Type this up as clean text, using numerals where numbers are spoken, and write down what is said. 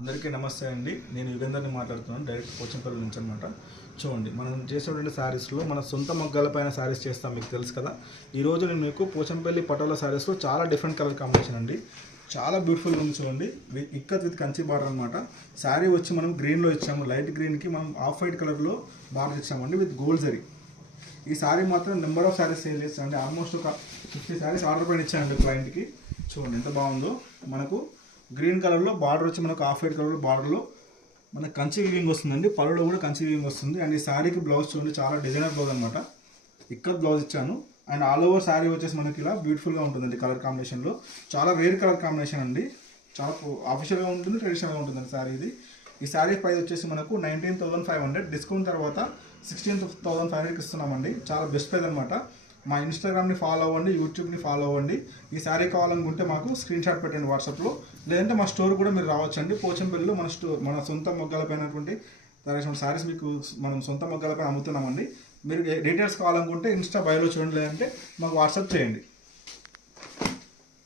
అందరికీ నమస్తే అండి. నేను యుగంధర్ని మాట్లాడుతున్నాను, డైరెక్ట్ పోచంపల్లి నుంచి అనమాట. చూడండి, మనం చేసేటువంటి శారీస్లో మన సొంత మొగ్గలపైన శారీస్ చేస్తాం, మీకు తెలుసు కదా. ఈరోజు నేను మీకు పోచంపల్లి పటోలా శారీస్లో చాలా డిఫరెంట్ కలర్ కాంబినేషన్ అండి, చాలా బ్యూటిఫుల్గా ఉంది. చూడండి, ఇక్కత్ విత్ కంచి బార్డర్ అనమాట. శారీ వచ్చి మనం గ్రీన్లో ఇచ్చాము, లైట్ గ్రీన్కి మనం ఆఫ్ వైట్ కలర్లో బార్డర్ ఇచ్చామండి విత్ గోల్డ్ జరీ. ఈ శారీ మాత్రం నెంబర్ ఆఫ్ శారీస్ సేల్ చేస్తామండి, ఆల్మోస్ట్ ఒక 50 శారీస్ ఆర్డర్ పైన ఇచ్చానండి క్లయింట్కి. చూడండి ఎంత బాగుందో. మనకు గ్రీన్ కలర్లో బార్డర్ వచ్చి మనకు ఆఫ్ వైట్ కలర్లో బార్డర్లో మనకు కంచి వీవింగ్ వస్తుందండి, పళ్ళులో కూడా కంచి వీవింగ్ వస్తుంది. అండ్ ఈ శారీకి బ్లౌజ్ చూడండి, చాలా డిజైనర్ బ్లౌజ్ అనమాట. ఇక్కడ బ్లౌజ్ ఇచ్చాను. అండ్ ఆల్ ఓవర్ శారీ వచ్చేసి మనకి ఇలా బ్యూటిఫుల్గా ఉంటుందండి కలర్ కాంబినేషన్లో. చాలా రేర్ కలర్ కాంబినేషన్ అండి, చాలా ఆఫిషియల్గా ఉంటుంది, ట్రెడిషనల్గా ఉంటుందండి శారీ ఇది. ఈ శారీ ప్రైస్ వచ్చేసి మనకు 19,500, డిస్కౌంట్ తర్వాత 16,500కి ఇస్తున్నామండి. చాలా బెస్ట్ ప్రైస్ అనమాట. మా ఇన్స్టాగ్రామ్ని ఫాలో అవ్వండి, యూట్యూబ్ని ఫాలో అవ్వండి. ఈ శారీ కావాలనుకుంటే మాకు స్క్రీన్ షాట్ పెట్టండి వాట్సాప్లో, లేదంటే మా స్టోర్ కూడా మీరు రావచ్చండి. పోచంపల్లిలో మన సొంత మొగ్గలపైనటువంటి శారీస్ మీకు మనం సొంత మొగ్గలపైన అమ్ముతున్నామండి. మీరు డీటెయిల్స్ కావాలనుకుంటే ఇన్స్టా బయోలో చూడండి, లేదంటే మాకు వాట్సాప్ చేయండి.